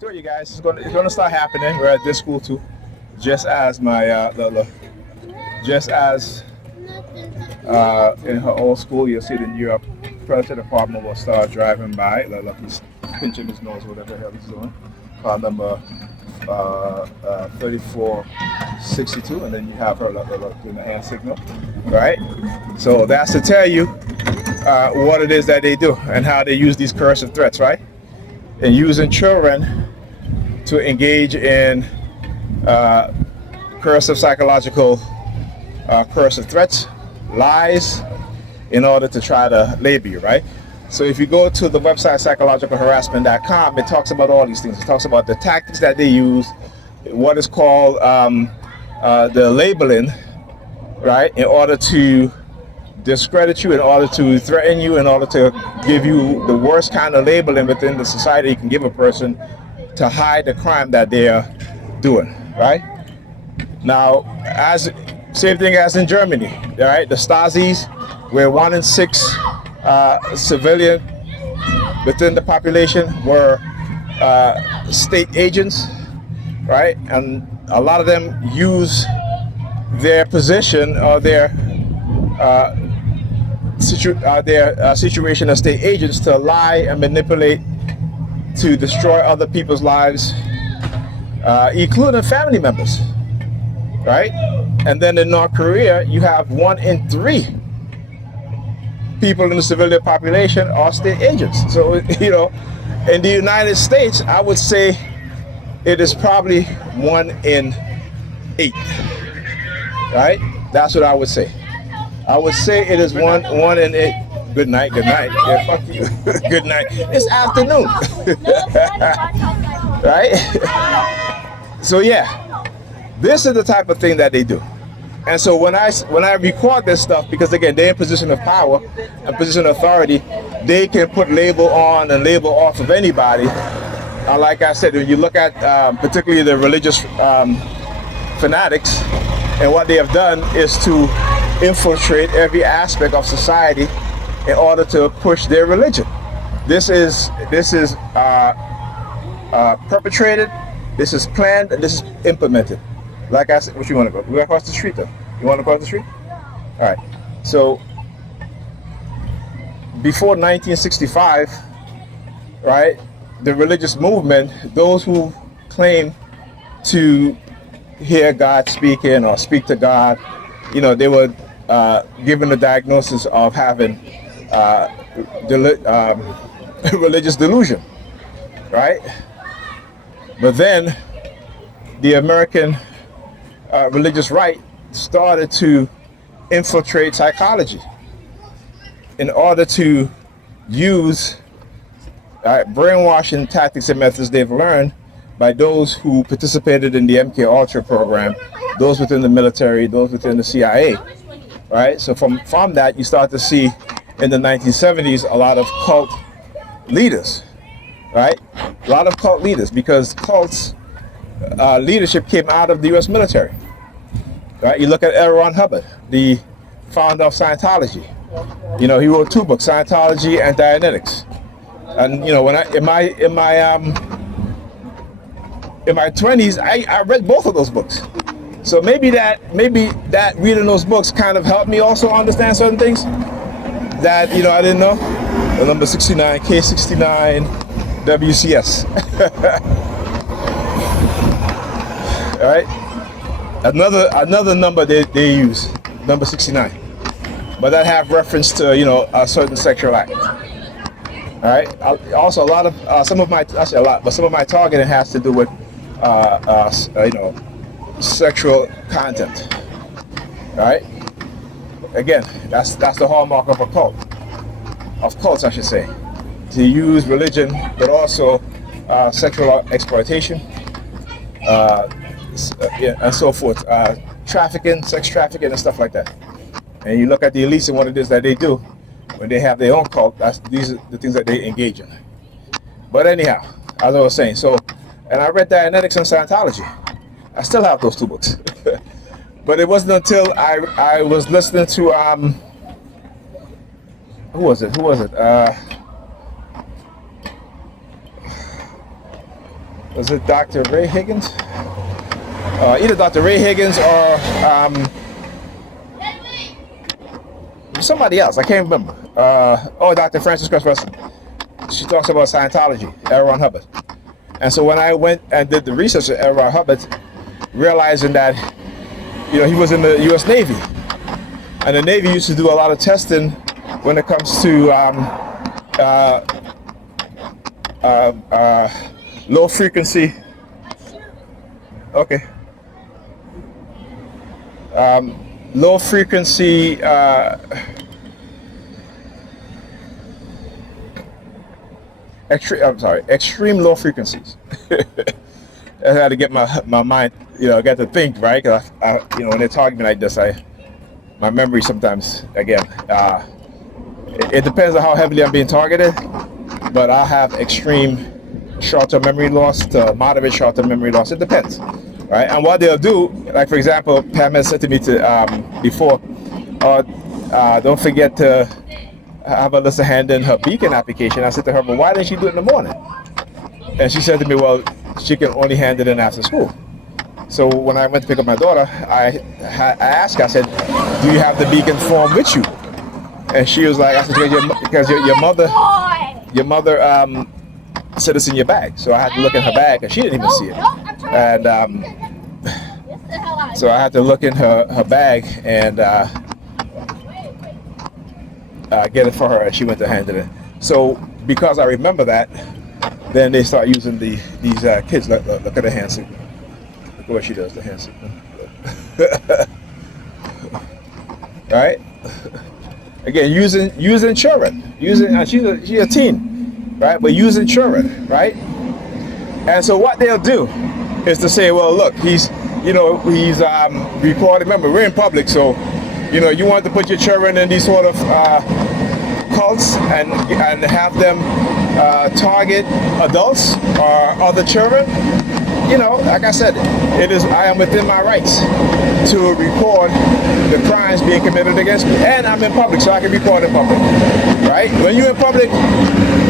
told you guys it's gonna start happening. We're at this school too, just as my just as in her old school, you'll see the New York Predator Department will start driving by. Look, he's pinching his nose, whatever the hell he's doing. Car number 3462, and then you have her doing the hand signal, right? So that's to tell you what it is that they do and how they use these coercive threats, right? And using children to engage in coercive psychological coercive threats, lies, in order to try to label you, right? So if you go to the website psychologicalharassment.com, it talks about all these things. It talks about the tactics that they use, what is called the labeling, right? In order to discredit you, in order to threaten you, in order to give you the worst kind of labeling within the society you can give a person to hide the crime that they're doing, right? Now, as same thing as in Germany, right? The Stasis, where 1 in 6 civilian within the population were state agents, right? And a lot of them use their position or their situation as state agents to lie and manipulate to destroy other people's lives, including family members, right? And then in North Korea, you have 1 in 3 people in the civilian population are state agents. So, in the United States, I would say it is probably 1 in 8, right? That's what I would say. I would say it is one in 8. Good night, good night. Yeah, fuck you. Good night. It's afternoon. Right? So yeah, this is the type of thing that they do. And so when I record this stuff, because again, they're in position of power and position of authority, they can put label on and label off of anybody. Like I said, when you look at particularly the religious fanatics, and what they have done is to infiltrate every aspect of society in order to push their religion. This is perpetrated, this is planned, and this is implemented. Like I said, what you want to go? We go across the street though. You want to cross the street? All right. So before 1965, right, the religious movement, those who claim to hear God speaking or speak to God, they were given the diagnosis of having religious delusion, right? But then the American religious right started to infiltrate psychology in order to use brainwashing tactics and methods they've learned by those who participated in the MK Ultra program, those within the military, those within the CIA, right? So from that, you start to see in the 1970s a lot of cult leaders, right? A lot of cult leaders, because cults leadership came out of the U.S. military, right? You look at L. Ron Hubbard, the founder of Scientology. He wrote 2 books, Scientology and Dianetics. And when in my 20s, I read both of those books. So maybe that reading those books kind of helped me also understand certain things that I didn't know. The number 69, K69, WCS. All right. Another number they use, number 69, but that have reference to a certain sexual act. All right. Also, a lot of some of my targeting has to do with sexual content. All right. Again, that's the hallmark of a cult, of cults, I should say, to use religion, but also sexual exploitation, and so forth, trafficking, sex trafficking, and stuff like that. And you look at the elites and what it is that they do when they have their own cult. These are the things that they engage in. But anyhow, as I was saying, and I read Dianetics and Scientology. I still have those 2 books. But it wasn't until I was listening to who was it? Was it Dr. Ray Higgins? Either Dr. Ray Higgins or somebody else. I can't remember. Dr. Frances Cress Weston. She talks about Scientology, L. Ron Hubbard. And so when I went and did the research at L. Ron Hubbard, realizing that, you know, he was in the U.S. Navy, and the Navy used to do a lot of testing when it comes to low frequency. Okay. Low frequency extreme low frequencies. I had to get my mind, you know, I got to think, right? 'Cause you know, when they're talking like this, my memory sometimes, again, it depends on how heavily I'm being targeted, but I have extreme short-term memory loss to moderate short-term memory loss. It depends, right? And what they'll do, like for example, Pam has said to me before, don't forget to have Alyssa hand in her beacon application. I said to her, well, why didn't she do it in the morning? And she said to me, well, she can only hand it in after school. So when I went to pick up my daughter, I asked her, I said, do you have the beacon form with you? And she was like, I said, because your mother said it's in your bag. So I had to look in her bag, and she didn't even see it. And so I had to look in her bag and get it for her, and she went to hand it in. So because I remember that, then they start using these kids. Look at the hand signal. Look at what she does, the hand signal. Right? Again, using children, she's a teen, right? But using children, right? And so what they'll do is to say, well, look, he's recording. Remember, we're in public, so you know you want to put your children in these sort of cults and have them target adults or other children. You know, like I said, I am within my rights to record the crimes being committed against me, and I'm in public, so I can record in public, right? When you're in public,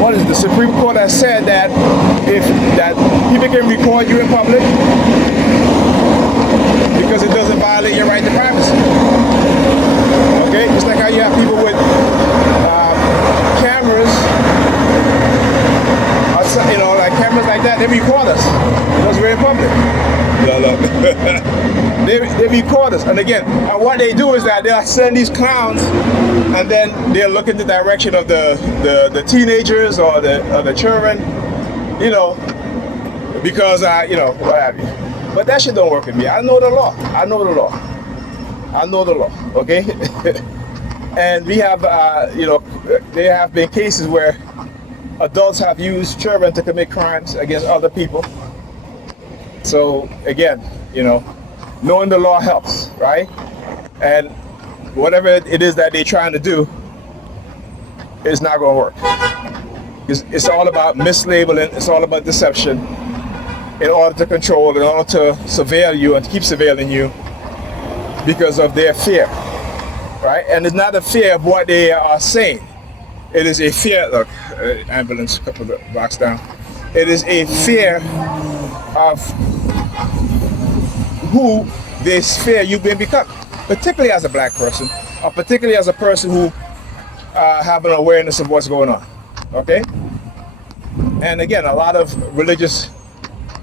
what is the Supreme Court has said that that people can record you in public because it doesn't violate your right to privacy. Okay, just like how you have people with cameras. You know, like cameras like that, they record us because we're in public. They record us, and again, what they do is that they'll send these clowns, and then they'll look in the direction of the teenagers or the children, you know, because you know, what have you. But that shit don't work with me. I know the law. I know the law. Okay, and we have, you know, there have been cases where adults have used children to commit crimes against other people. So again, you know, knowing the law helps, right? And whatever it is that they're trying to do, it's not going to work. It's all about mislabeling. It's all about deception in order to control, in order to surveil you and to keep surveilling you because of their fear, right? And it's not a fear of what they are saying. It is a fear, look, ambulance, a couple of blocks down. It is a fear of who they fear you've been becoming, particularly as a black person, or particularly as a person who have an awareness of what's going on, okay? And again, a lot of religious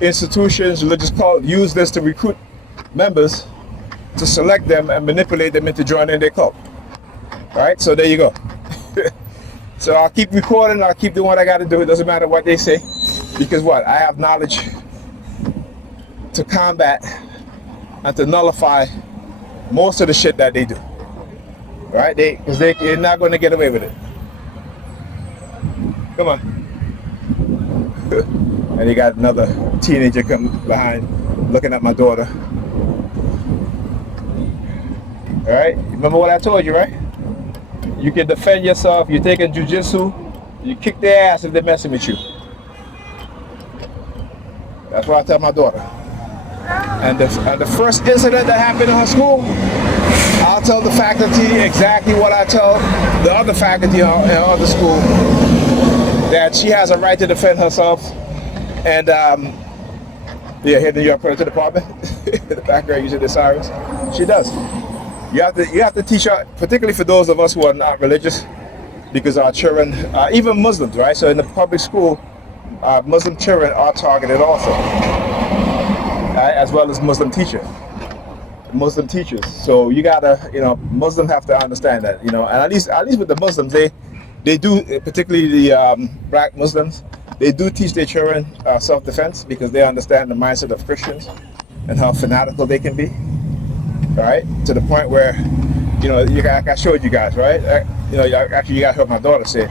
institutions, religious cults use this to recruit members, to select them and manipulate them into joining their cult, right? So there you go. So I'll keep recording, I'll keep doing what I got to do. It doesn't matter what they say, because what? I have knowledge to combat and to nullify most of the shit that they do, right? Because they're not going to get away with it. Come on. And you got another teenager coming behind, looking at my daughter. All right? Remember what I told you, right? You can defend yourself. You're taking jujitsu. You kick their ass if they're messing with you. That's what I tell my daughter. And the first incident that happened in her school, I'll tell the faculty exactly what I tell the other faculty in her other school, that she has a right to defend herself. And Yeah, here in the New York Police Department, the back girl using the sirens. She does. You have to teach her, particularly for those of us who are not religious, because our children, even Muslims, right? So in the public school, Muslim children are targeted also, right? As well as Muslim teachers. So you gotta, Muslims have to understand that, and at least with the Muslims, they do, particularly the black Muslims, they do teach their children self-defense because they understand the mindset of Christians and how fanatical they can be, right? To the point where, like I showed you guys, right? Actually, you guys heard my daughter say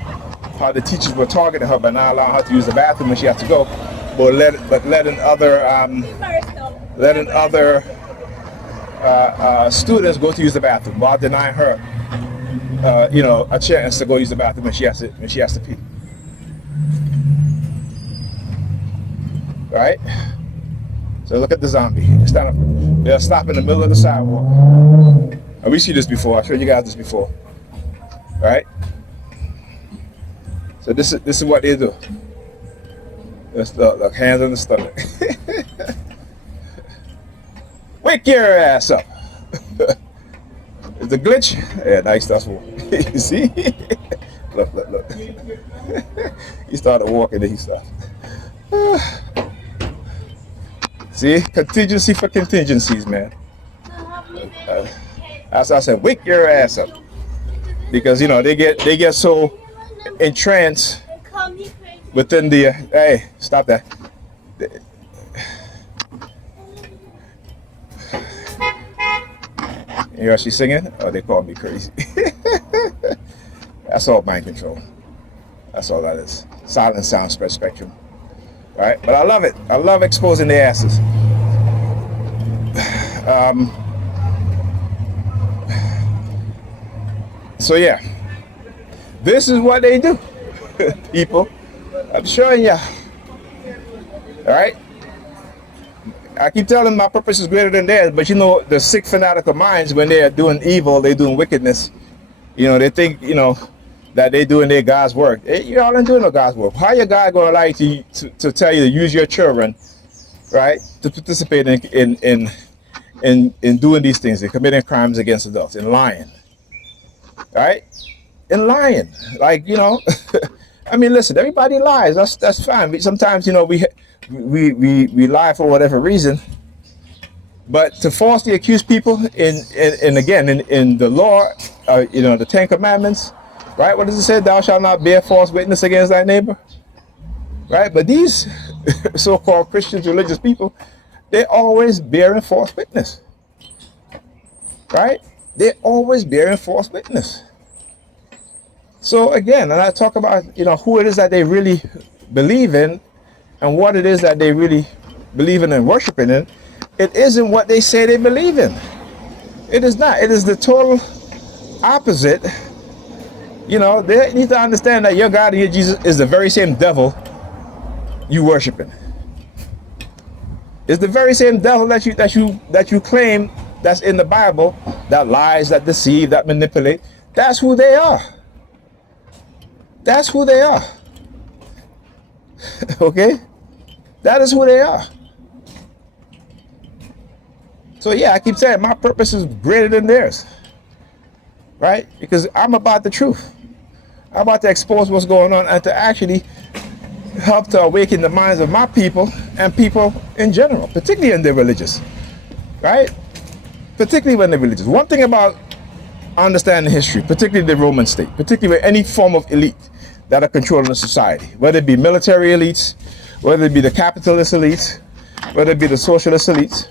how the teachers were targeting her by not allowing her to use the bathroom when she has to go, but letting other students go to use the bathroom while denying her, a chance to go use the bathroom when she has to pee. Right? So look at the zombie. They'll stop in the middle of the sidewalk. And we see this before. I showed you guys this before. Right? So this is what they do. Just look, hands on the stomach. Wake your ass up. Is the glitch? Yeah, nice. That's one. You see? Look. He started walking, then he stopped. See? Contingency for contingencies, man. As I said, wake your ass up. Because, they get so entranced within the... Hey, stop that. You hear she's singing? Oh, they call me crazy. That's all mind control. That's all that is. Silent sound spread spectrum. Right? But I love it. I love exposing their asses. So yeah. This is what they do. People. I'm showing ya. Alright? I keep telling them my purpose is greater than theirs, but the sick fanatical minds, when they are doing evil, they're doing wickedness, they think, that they're doing their God's work. Y'all ain't doing no God's work. How your God gonna allow you to tell you to use your children, right, to participate in doing these things, in committing crimes against adults, in lying, right? In lying, like, I mean, listen, everybody lies. That's fine. Sometimes, we lie for whatever reason, but to falsely accuse people in again in the law, the 10 Commandments, right? What does it say? Thou shalt not bear false witness against thy neighbor, right? But these so-called Christians, religious people, they're always bearing false witness, right? They're always bearing false witness. So again, and I talk about who it is that they really believe in, and what it is that they really believe in and worshiping in. It isn't what they say they believe in. It is not. It is the total opposite. They need to understand that your God, your Jesus, is the very same devil you worshiping. It's the very same devil that you claim that's in the Bible, that lies, that deceive, that manipulate. That's who they are. That's who they are. Okay? That is who they are. So yeah, I keep saying my purpose is greater than theirs. Right? Because I'm about the truth. I'm about to expose what's going on and to actually help to awaken the minds of my people and people in general, particularly when they're religious. Right? Particularly when they're religious. One thing about understanding history, particularly the Roman state, particularly with any form of elite that are controlling the society, whether it be military elites, whether it be the capitalist elites, whether it be the socialist elites,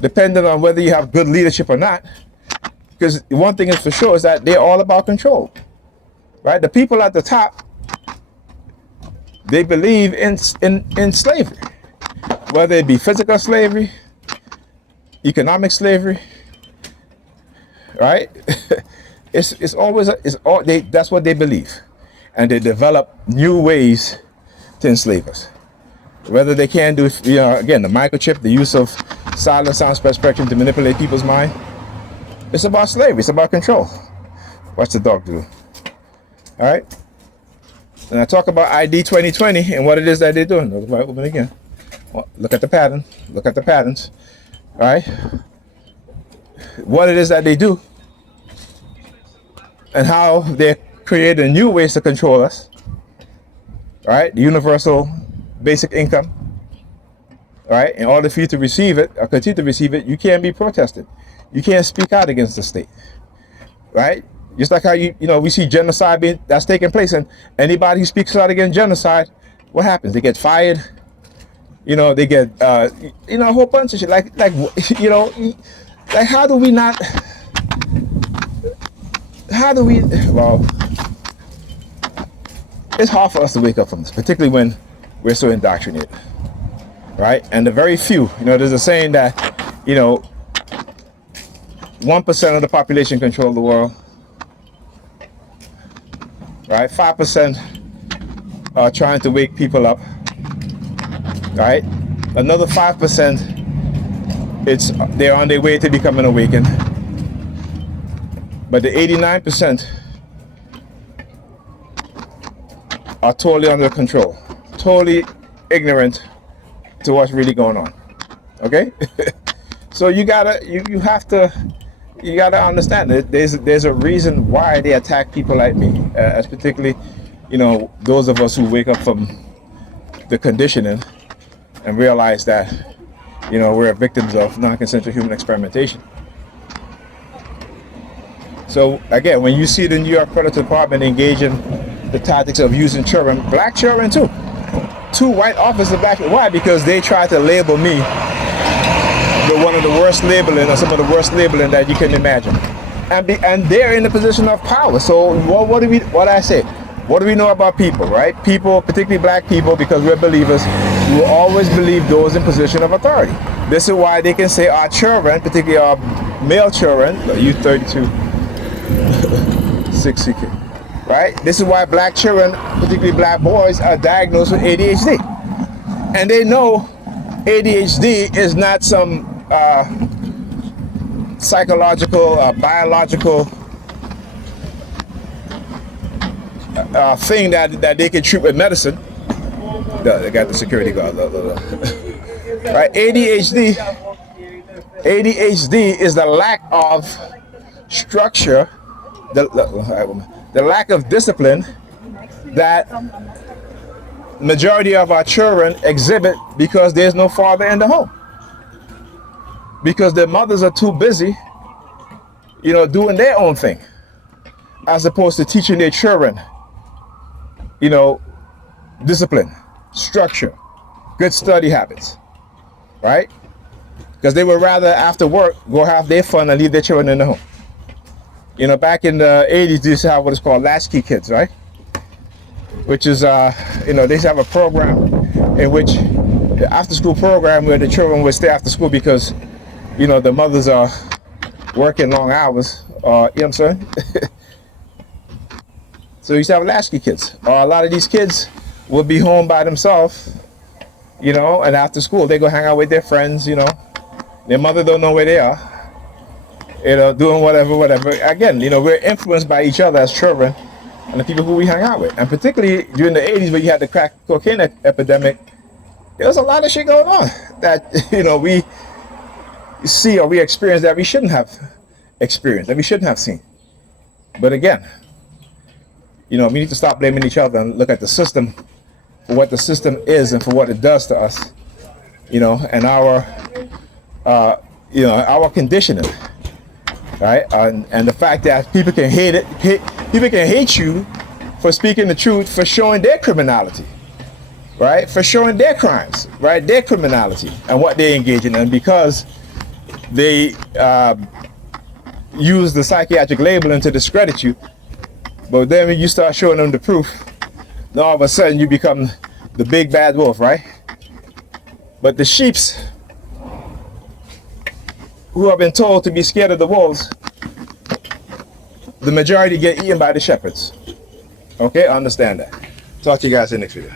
depending on whether you have good leadership or not. Because one thing is for sure is that they're all about control, right? The people at the top, they believe in slavery, whether it be physical slavery, economic slavery, right? That's what they believe, and they develop new ways to enslave us. Whether they can do, again, the microchip, the use of silent sound spectrum to manipulate people's mind. It's about slavery. It's about control. Watch the dog do. All right. And I talk about ID 2020 and what it is that they're doing. Open again. Look at the pattern. Look at the patterns. All right. What it is that they do, and how they're creating new ways to control us. All right. The universal basic income. All right. In order for you to receive it or continue to receive it, you can't be protested. You can't speak out against the state. Right. Just like how we see genocide that's taking place, and anybody who speaks out against genocide, what happens? They get fired. They get a whole bunch of shit. Like how do we not? How do we? Well, it's hard for us to wake up from this, particularly when we're so indoctrinated, right? And the very few, there's a saying that 1% of the population control the world. Right, 5% are trying to wake people up. Right, another 5%, they're on their way to becoming awakened. But the 89% are totally under control, totally ignorant to what's really going on. Okay, so you have to understand that there's a reason why they attack people like me, as particularly, those of us who wake up from the conditioning and realize that, we're victims of non-consensual human experimentation. So again, when you see the New York Predators Department engaging the tactics of using children, black children too, 2 white officers, black, why? Because they try to label me one of the worst labeling, or some of the worst labeling that you can imagine, and they're in a position of power. So what do we know about people, right? People, particularly black people, because we're believers, we will always believe those in position of authority. This is why they can say our children, particularly our male children, you 32, 60, right? This is why black children, particularly black boys, are diagnosed with ADHD, and they know ADHD is not some psychological, biological thing that they can treat with medicine. They got the security guard. Right? ADHD is the lack of structure, the lack of discipline that majority of our children exhibit because there's no father in the home. Because their mothers are too busy, doing their own thing, as opposed to teaching their children, discipline, structure, good study habits, right? Because they would rather, after work, go have their fun and leave their children in the home. Back in the 80s, they used to have what is called latchkey kids, right? Which is, they used to have a program in which, the after-school program, where the children would stay after school because the mothers are working long hours, you know what I'm saying? So you used to have latchkey kids. A lot of these kids would be home by themselves, and after school they go hang out with their friends, Their mother don't know where they are, doing whatever. Again, we're influenced by each other as children and the people who we hang out with. And particularly during the 80s, when you had the crack cocaine epidemic, there was a lot of shit going on that, we see or we experience that we shouldn't have experienced, that we shouldn't have seen. But again, we need to stop blaming each other and look at the system for what the system is and for what it does to us, and our conditioning, right? And the fact that people can people can hate you for speaking the truth, for showing their criminality, right? For showing their crimes, right? Their criminality and what they engage in, and because they use the psychiatric labeling to discredit you. But then when you start showing them the proof, then all of a sudden you become the big bad wolf, right? But the sheeps who have been told to be scared of the wolves, the majority get eaten by the shepherds. Okay, understand that. Talk to you guys in the next video.